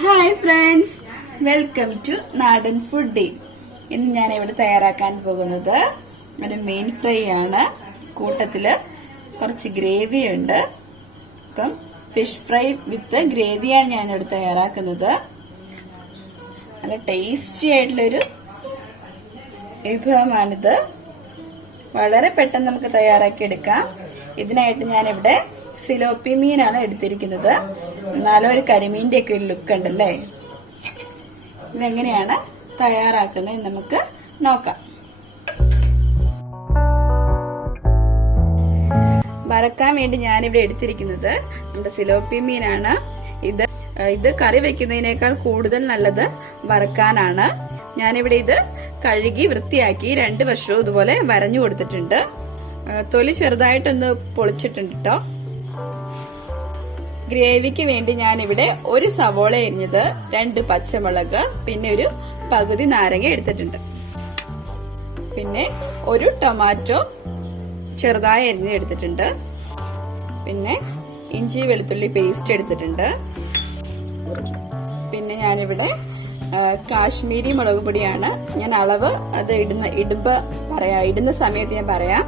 Hi friends, welcome to നാടൻ food day. ഇന്ന് ഞാൻ ഇവിടെ തയ്യാറാക്കാൻ പോകുന്നത് ഒരു മീൻ ഫ്രൈ ആണ്. കൂട്ടത്തില് കുറച്ച് ഗ്രേവി ഉണ്ട്. അപ്പം ഫിഷ് ഫ്രൈ വിത്ത് ഗ്രേവിയാണ് ഞാൻ ഇവിടെ തയ്യാറാക്കുന്നത്. നല്ല ടേസ്റ്റി ആയിട്ടുള്ളൊരു വിഭവമാണിത്. വളരെ പെട്ടെന്ന് നമുക്ക് തയ്യാറാക്കി എടുക്കാം. ഇതിനായിട്ട് ഞാനിവിടെ സിലോപ്പി മീനാണ് എടുത്തിരിക്കുന്നത്. എന്നാലും ഒരു കരിമീന്റെ ഒക്കെ ഒരു ലുക്ക് ഉണ്ടല്ലേ. ഇതെങ്ങനെയാണ് തയ്യാറാക്കുന്നത് നമുക്ക് നോക്കാം. വറക്കാൻ വേണ്ടി ഞാനിവിടെ എടുത്തിരിക്കുന്നത് നമ്മുടെ സിലോപ്പി മീനാണ്. ഇത് കറി വെക്കുന്നതിനേക്കാൾ കൂടുതൽ നല്ലത് വറക്കാനാണ്. ഞാനിവിടെ ഇത് കഴുകി വൃത്തിയാക്കി 2 വശവും ഇതുപോലെ വരഞ്ഞു കൊടുത്തിട്ടുണ്ട്. തൊലി ചെറുതായിട്ടൊന്ന് പൊളിച്ചിട്ടുണ്ട് കേട്ടോ. ഗ്രേവിക്ക് വേണ്ടി ഞാനിവിടെ 1 സവോള എരിഞ്ഞത്, 2 പച്ചമുളക്, പിന്നെ ഒരു പകുതി നാരങ്ങ എടുത്തിട്ടുണ്ട്. പിന്നെ 1 ടൊമാറ്റോ ചെറുതായി എരിഞ്ഞ് എടുത്തിട്ടുണ്ട്. പിന്നെ ഇഞ്ചി വെളുത്തുള്ളി പേസ്റ്റ് എടുത്തിട്ടുണ്ട്. പിന്നെ ഞാനിവിടെ കാശ്മീരി മുളക് പൊടിയാണ്. ഞാൻ അളവ് അത് ഇടുന്ന സമയത്ത് ഞാൻ പറയാം.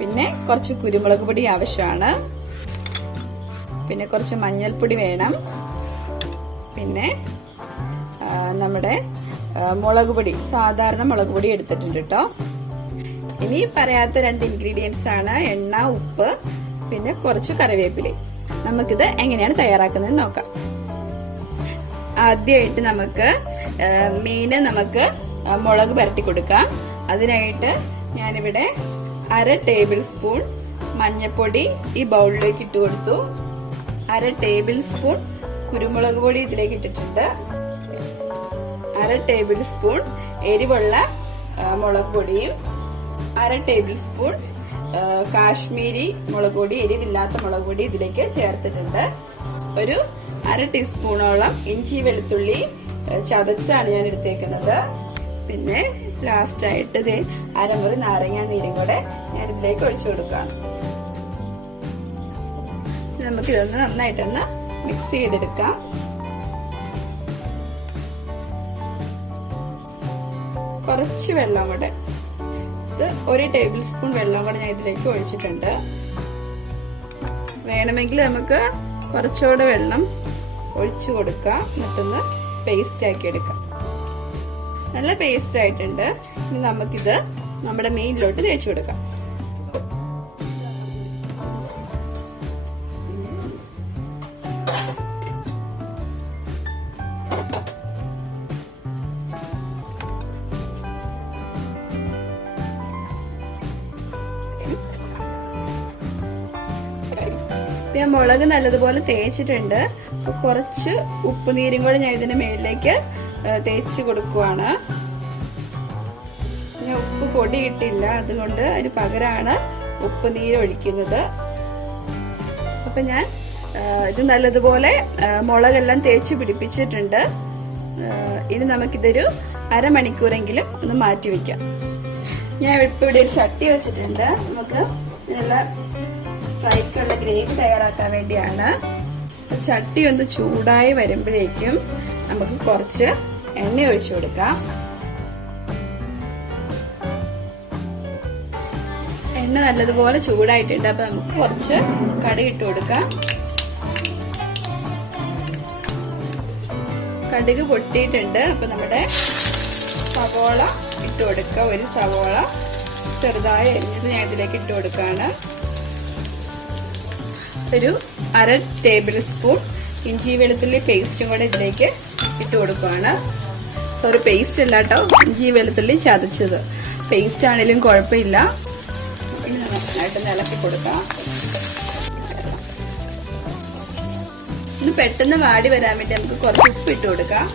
പിന്നെ കുറച്ച് കുരുമുളക് പൊടി ആവശ്യമാണ്. പിന്നെ കുറച്ച് മഞ്ഞൾപ്പൊടി വേണം. പിന്നെ നമ്മുടെ മുളക് പൊടി, സാധാരണ മുളക് പൊടി എടുത്തിട്ടുണ്ട് കേട്ടോ. ഇനി പറയാത്ത 2 ഇൻഗ്രീഡിയൻസ് ആണ് എണ്ണ, ഉപ്പ്, പിന്നെ കുറച്ച് കറിവേപ്പില. നമുക്കിത് എങ്ങനെയാണ് തയ്യാറാക്കുന്നത് നോക്കാം. ആദ്യമായിട്ട് നമുക്ക് മീന് മുളക് പുരട്ടി കൊടുക്കാം. അതിനായിട്ട് ഞാനിവിടെ 1/2 ടേബിൾ സ്പൂൺ മഞ്ഞൾപ്പൊടി ഈ ബൗളിലേക്ക് ഇട്ട് കൊടുത്തു. 1/2 ടേബിൾ സ്പൂൺ കുരുമുളക് പൊടി ഇതിലേക്ക് ഇട്ടിട്ടുണ്ട്. 1/2 ടേബിൾ സ്പൂൺ എരിവുള്ള മുളക് പൊടിയും 1/2 ടേബിൾ സ്പൂൺ കാശ്മീരി മുളക് പൊടി, എരിവില്ലാത്ത മുളക് പൊടി ഇതിലേക്ക് ചേർത്തിട്ടുണ്ട്. ഒരു 1/2 ടീസ്പൂണോളം ഇഞ്ചി വെളുത്തുള്ളി ചതച്ചാണ് ഞാൻ എടുത്തേക്കുന്നത്. പിന്നെ ലാസ്റ്റ് ആയിട്ട് 1/2 മുറി നാരങ്ങ നീരും കൂടെ ഞാൻ ഇതിലേക്ക് ഒഴിച്ചു കൊടുക്കുകയാണ്. നമുക്കിതൊന്ന് നന്നായിട്ടൊന്ന് മിക്സ് ചെയ്തെടുക്കാം. കുറച്ച് വെള്ളം കൂടെ, 1 ടേബിൾ സ്പൂൺ വെള്ളം കൂടെ ഞാൻ ഇതിലേക്ക് ഒഴിച്ചിട്ടുണ്ട്. വേണമെങ്കിൽ നമുക്ക് കുറച്ചുകൂടെ വെള്ളം ഒഴിച്ചു കൊടുക്കാം. എന്നിട്ടൊന്ന് പേസ്റ്റ് ആക്കി എടുക്കാം. നല്ല പേസ്റ്റ് ആയിട്ടുണ്ട്. ഇനി നമുക്കിത് നമ്മുടെ മീനിലോട്ട് തേച്ചു കൊടുക്കാം. ഞാൻ മുളക് നല്ലതുപോലെ തേച്ചിട്ടുണ്ട്. കുറച്ച് ഉപ്പുനീരും കൂടെ ഞാൻ ഇതിന്റെ മേളിലേക്ക് തേച്ച് കൊടുക്കുവാണ്. ഞാൻ ഉപ്പ് പൊടി ഇട്ടില്ല, അതുകൊണ്ട് അതിന് പകരമാണ് ഉപ്പുനീര് ഒഴിക്കുന്നത്. അപ്പൊ ഞാൻ ഇത് നല്ലതുപോലെ മുളകെല്ലാം തേച്ച് പിടിപ്പിച്ചിട്ടുണ്ട്. ഇനി നമുക്കിതൊരു അരമണിക്കൂറെങ്കിലും ഒന്ന് മാറ്റി വെക്കാം. ഞാൻ ഇപ്പൊ ഇവിടെ ഒരു ചട്ടി വെച്ചിട്ടുണ്ട്. നമുക്ക് ഇതിനുള്ള ഫ്രൈക്കുള്ള ഗ്രേവി തയ്യാറാക്കാൻ വേണ്ടിയാണ്. ചട്ടി ഒന്ന് ചൂടായി വരുമ്പോഴേക്കും നമുക്ക് കുറച്ച് എണ്ണ ഒഴിച്ചു കൊടുക്കാം. എണ്ണ നല്ലതുപോലെ ചൂടായിട്ടുണ്ട്. അപ്പൊ നമുക്ക് കുറച്ച് കടുക് ഇട്ട് കൊടുക്കാം. കടുക് പൊട്ടിയിട്ടുണ്ട്. അപ്പൊ നമ്മുടെ സവോള ഇട്ട് കൊടുക്കുക. 1 സവോള ചെറുതായി അരിഞ്ഞത് ഞാൻ ഇതിലേക്ക് ഇട്ട് കൊടുക്കുകയാണ്. ഒരു 1/2 ടേബിൾ സ്പൂൺ ഇഞ്ചി വെളുത്തുള്ളി പേസ്റ്റും കൂടെ ഇതിലേക്ക് ഇട്ട് കൊടുക്കുകയാണ്. ഒരു പേസ്റ്റ് അല്ല കേട്ടോ, ഇഞ്ചി വെളുത്തുള്ളി ചതച്ചത്. പേസ്റ്റ് ആണെങ്കിലും കുഴപ്പമില്ല. ഇനി നന്നായിട്ട് ഇളക്കി കൊടുക്കാം. ഇന്ന് പെട്ടെന്ന് വാടി വരാൻ വേണ്ടി നമുക്ക് കുറച്ച് ഉപ്പ് ഇട്ട് കൊടുക്കാം.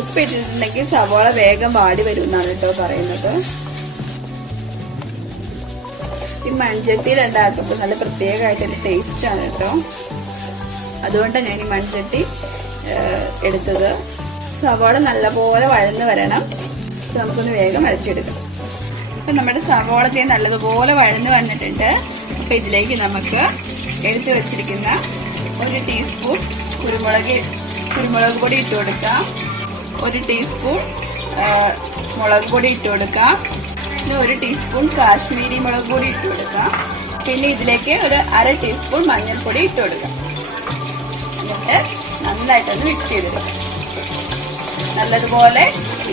ഉപ്പ് ഇട്ടിട്ടുണ്ടെങ്കിൽ സവാള വേഗം വാടി വരും എന്നാണ് കേട്ടോ പറയുന്നത്. ഈ മൺചട്ടിയിൽ ഉണ്ടാക്കുമ്പോൾ നല്ല പ്രത്യേകമായിട്ടൊരു ടേസ്റ്റ് ആണ് കേട്ടോ. അതുകൊണ്ടാണ് ഞാൻ ഈ മൺചട്ടി എടുത്തത്. സവാള നല്ലപോലെ വഴന്ന് വരണം. നമുക്കൊന്ന് വേഗം വരച്ചെടുക്കാം. അപ്പൊ നമ്മുടെ സവോള നല്ലതുപോലെ വഴന്ന് വന്നിട്ടുണ്ട്. അപ്പം ഇതിലേക്ക് നമുക്ക് എടുത്തു വച്ചിരിക്കുന്ന 1 ടീസ്പൂൺ കുരുമുളക് പൊടി ഇട്ട് കൊടുക്കാം. 1 ടീസ്പൂൺ മുളക് പൊടി ഇട്ട് കൊടുക്കാം. പിന്നെ 1 ടീസ്പൂൺ കാശ്മീരി മുളക് പൊടി ഇട്ട് കൊടുക്കാം. പിന്നെ ഇതിലേക്ക് ഒരു 1/2 ടീസ്പൂൺ മഞ്ഞൾപ്പൊടി ഇട്ട് കൊടുക്കാം. എന്നിട്ട് നന്നായിട്ടൊന്ന് മിക്സ് ചെയ്തെടുക്കാം. നല്ലതുപോലെ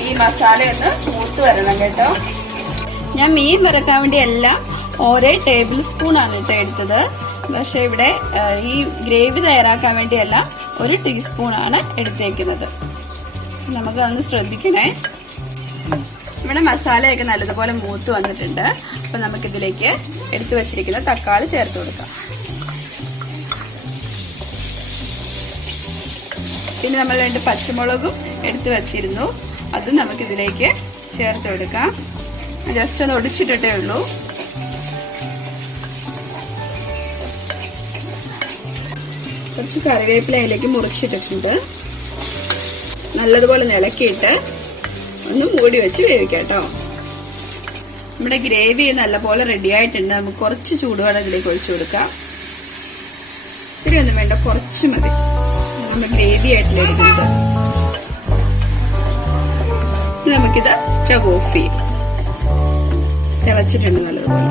ഈ മസാലയൊന്ന് മൂത്ത് വരണം കേട്ടോ. ഞാൻ മീൻ വറക്കാൻ വേണ്ടി എല്ലാം 1 ടേബിൾ സ്പൂൺ ആണ് കേട്ടോ എടുത്തത്. പക്ഷെ ഇവിടെ ഈ ഗ്രേവി തയ്യാറാക്കാൻ വേണ്ടിയെല്ലാം 1 ടീസ്പൂൺ ആണ് എടുത്തേക്കുന്നത്. നമുക്ക് അതൊന്ന് ശ്രദ്ധിക്കണേ. ഇവിടെ മസാലയൊക്കെ നല്ലതുപോലെ മൂത്ത് വന്നിട്ടുണ്ട്. അപ്പൊ നമുക്കിതിലേക്ക് എടുത്തു വെച്ചിരിക്കുന്ന തക്കാളി ചേർത്ത് കൊടുക്കാം. പിന്നെ നമ്മൾ 2 പച്ചമുളകും എടുത്തു വച്ചിരുന്നു, അതും നമുക്കിതിലേക്ക് ചേർത്ത് കൊടുക്കാം. ജസ്റ്റ് ഒന്ന് ഒടിച്ചിട്ടിട്ടേ ഉള്ളൂ. കുറച്ച് കറിവേപ്പില അതിലേക്ക് മുറിച്ചിട്ടിട്ടുണ്ട്. നല്ലതുപോലെ ഇളക്കിയിട്ട് ഒന്ന് മൂടി വെച്ച് വേവിക്കാം കേട്ടോ. നമ്മുടെ ഗ്രേവി നല്ലപോലെ റെഡി ആയിട്ടുണ്ട്. നമുക്ക് കുറച്ച് ചൂടുവെള്ളം ഇതിലേക്ക് ഒഴിച്ചു കൊടുക്കാം. ഇത്തിരി ഒന്നും വേണ്ട, കുറച്ച് മതി. നമ്മുടെ ഗ്രേവി ആയിട്ടുള്ള എടുക്കുന്നത്. നമുക്കിത് സ്റ്റവ് ഓഫ് ചെയ്യാം. തിളച്ചിട്ടുണ്ട് നല്ലതുപോലെ.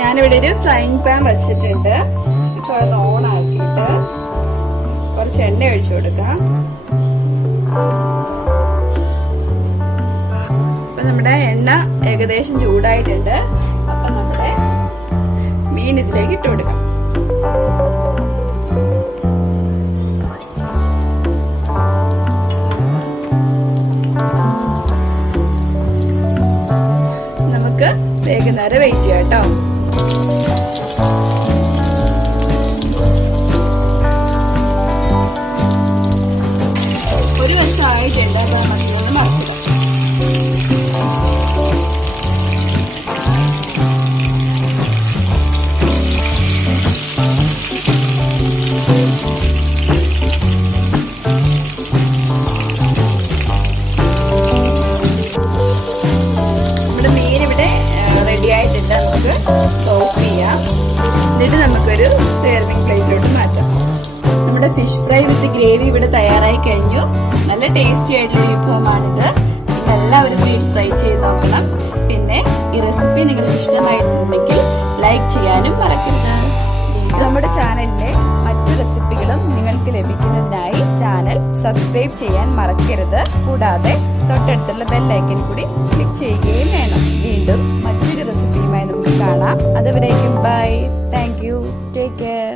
ഞാനിവിടെ ഒരു ഫ്രൈങ് പാൻ വെച്ചിട്ടുണ്ട്. ഇപ്പോൾ അത് ഓൺ ആക്കിയിട്ട് കുറച്ച് എണ്ണ ഒഴിച്ചു കൊടുക്കാം. അപ്പൊ നമ്മുടെ എണ്ണ ഏകദേശം ചൂടായിട്ടുണ്ട്. അപ്പൊ നമ്മുടെ മീൻ ഇതിലേക്ക് ഇട്ട് കൊടുക്കാം. നമുക്ക് വൈകുന്നേരം വെയിറ്റ് ചെയ്യാം കേട്ടോ. ഒരു വർഷം ആയിട്ടുണ്ട്. അപ്പൊ നമുക്കിതൊന്ന് മറിച്ചിടാം. നമുക്ക് സോഫ് ചെയ്യാം. എന്നിട്ട് നമുക്കൊരു സെർവിങ് പ്ലേറ്റിലോട്ട് മാറ്റാം. നമ്മുടെ ഫിഷ് ഫ്രൈ വിത്ത് ഗ്രേവി ഇവിടെ തയ്യാറായി കഴിഞ്ഞു. നല്ല ടേസ്റ്റി ആയിട്ടുള്ള വിഭവമാണിത്. എല്ലാവരും വീട്ടിൽ ട്രൈ ചെയ്ത് നോക്കണം. പിന്നെ ഈ റെസിപ്പി നിങ്ങൾക്ക് ഇഷ്ടമായിട്ടുണ്ടെങ്കിൽ ലൈക്ക് ചെയ്യാനും മറക്കരുത്. നമ്മുടെ ചാനലിലെ മറ്റു റെസിപ്പികളും നിങ്ങൾക്ക് ലഭിക്കുന്നതിനായി ചാനൽ സബ്സ്ക്രൈബ് ചെയ്യാൻ മറക്കരുത്. കൂടാതെ തൊട്ടടുത്തുള്ള ബെൽ ഐക്കൺ കൂടി ക്ലിക്ക് ചെയ്യുകയും വേണം. വീണ്ടും മറ്റൊരു റെസിപ്പിയുമായി നമുക്ക് കാണാം. അതുവരേക്കും bye. Thank you. Take care.